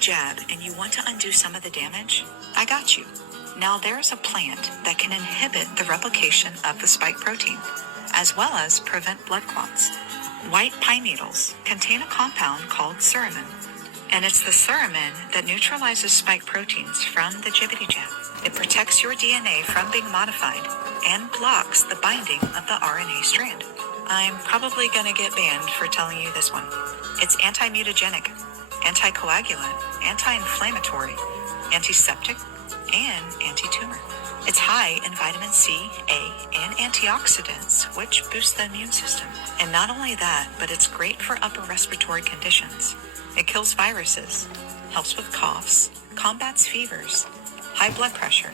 jab and you want to undo some of the damage, I got you. Now there's a plant that can inhibit the replication of the spike protein, as well as prevent blood clots. White pine needles contain a compound called suramin, and it's the suramin that neutralizes spike proteins from the JEbberty Jab. It protects your DNA from being modified and blocks the binding of the RNA strand. I'm probably gonna get banned for telling you this one. It's anti-mutagenic, anticoagulant, anti-inflammatory, antiseptic, and anti-tumor. It's high in vitamin C, A, and antioxidants, which boost the immune system. And not only that, but it's great for upper respiratory conditions. It kills viruses, helps with coughs, combats fevers, high blood pressure,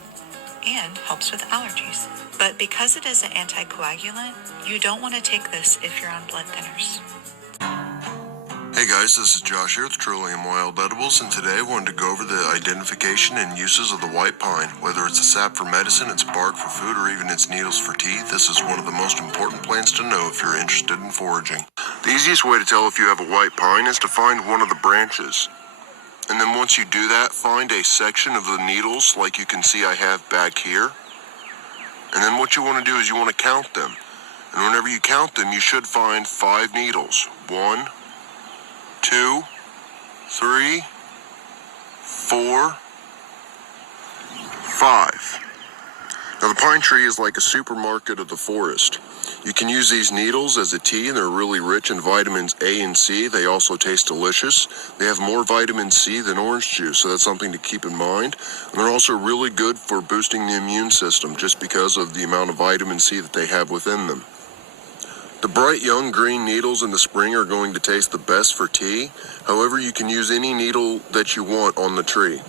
and helps with allergies. But because it is an anticoagulant, you don't want to take this if you're on blood thinners. Hey guys, this is Josh here with Trillium Wild Edibles, and today I wanted to go over the identification and uses of the white pine. Whether it's a sap for medicine, its bark for food, or even its needles for tea, this is one of the most important plants to know if you're interested in foraging. The easiest way to tell if you have a white pine is to find one of the branches. And then once you do that, find a section of the needles like you can see I have back here. And then what you want to do is you want to count them. And whenever you count them, you should find 5 needles. 1, 2, 3, 4, 5. Now the pine tree is like a supermarket of the forest. You can use these needles as a tea, and they're really rich in vitamins A and C. They also taste delicious. They have more vitamin C than orange juice, so that's something to keep in mind. And they're also really good for boosting the immune system just because of the amount of vitamin C that they have within them. The bright young green needles in the spring are going to taste the best for tea. However, you can use any needle that you want on the tree.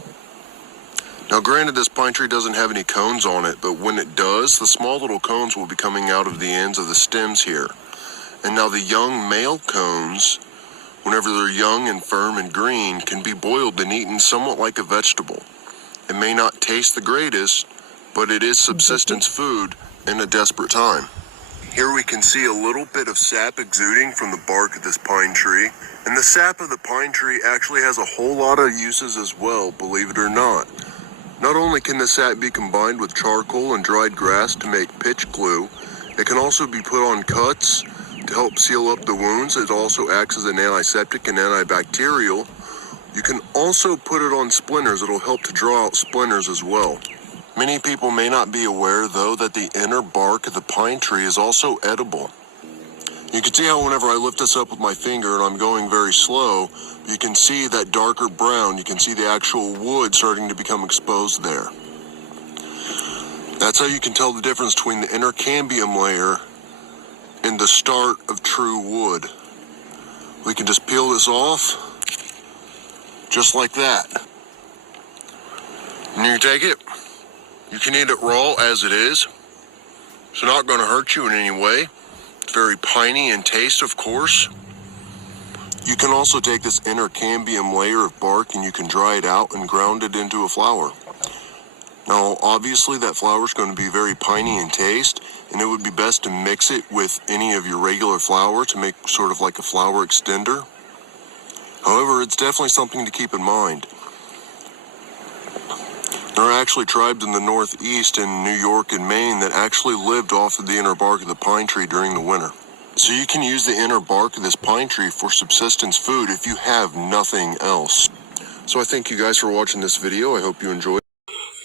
Now granted, this pine tree doesn't have any cones on it, but when it does, the small little cones will be coming out of the ends of the stems here. And now the young male cones, whenever they're young and firm and green, can be boiled and eaten somewhat like a vegetable. It may not taste the greatest, but it is subsistence food in a desperate time. Here we can see a little bit of sap exuding from the bark of this pine tree. And the sap of the pine tree actually has a whole lot of uses as well, believe it or not. Not only can the sap be combined with charcoal and dried grass to make pitch glue, it can also be put on cuts to help seal up the wounds. It also acts as an antiseptic and antibacterial. You can also put it on splinters. It'll help to draw out splinters as well. Many people may not be aware, though, that the inner bark of the pine tree is also edible. You can see how whenever I lift this up with my finger and I'm going very slow, you can see that darker brown. You can see the actual wood starting to become exposed there. That's how you can tell the difference between the inner cambium layer and the start of true wood. We can just peel this off, just like that. And you take it. You can eat it raw as it is. It's not going to hurt you in any way. It's very piney in taste, of course. You can also take this inner cambium layer of bark and you can dry it out and ground it into a flour. Now, obviously, that flour is going to be very piney in taste, and it would be best to mix it with any of your regular flour to make sort of like a flour extender. However, it's definitely something to keep in mind. There are actually tribes in the Northeast in New York and Maine that actually lived off of the inner bark of the pine tree during the winter. So you can use the inner bark of this pine tree for subsistence food if you have nothing else. So I thank you guys for watching this video. I hope you enjoyed.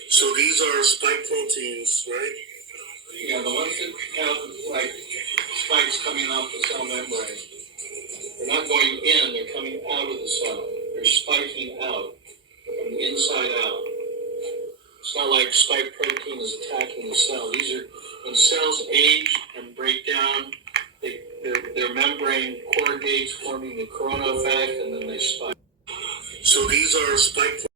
So these are spike proteins, right? Yeah, the ones that have like spikes coming off the cell membrane. They're not going in, they're coming out of the cell. They're spiking out from the inside out. It's not like spike protein is attacking the cell. These are, when cells age and break down, their membrane corrugates, forming the corona effect, and then they spike. So these are spike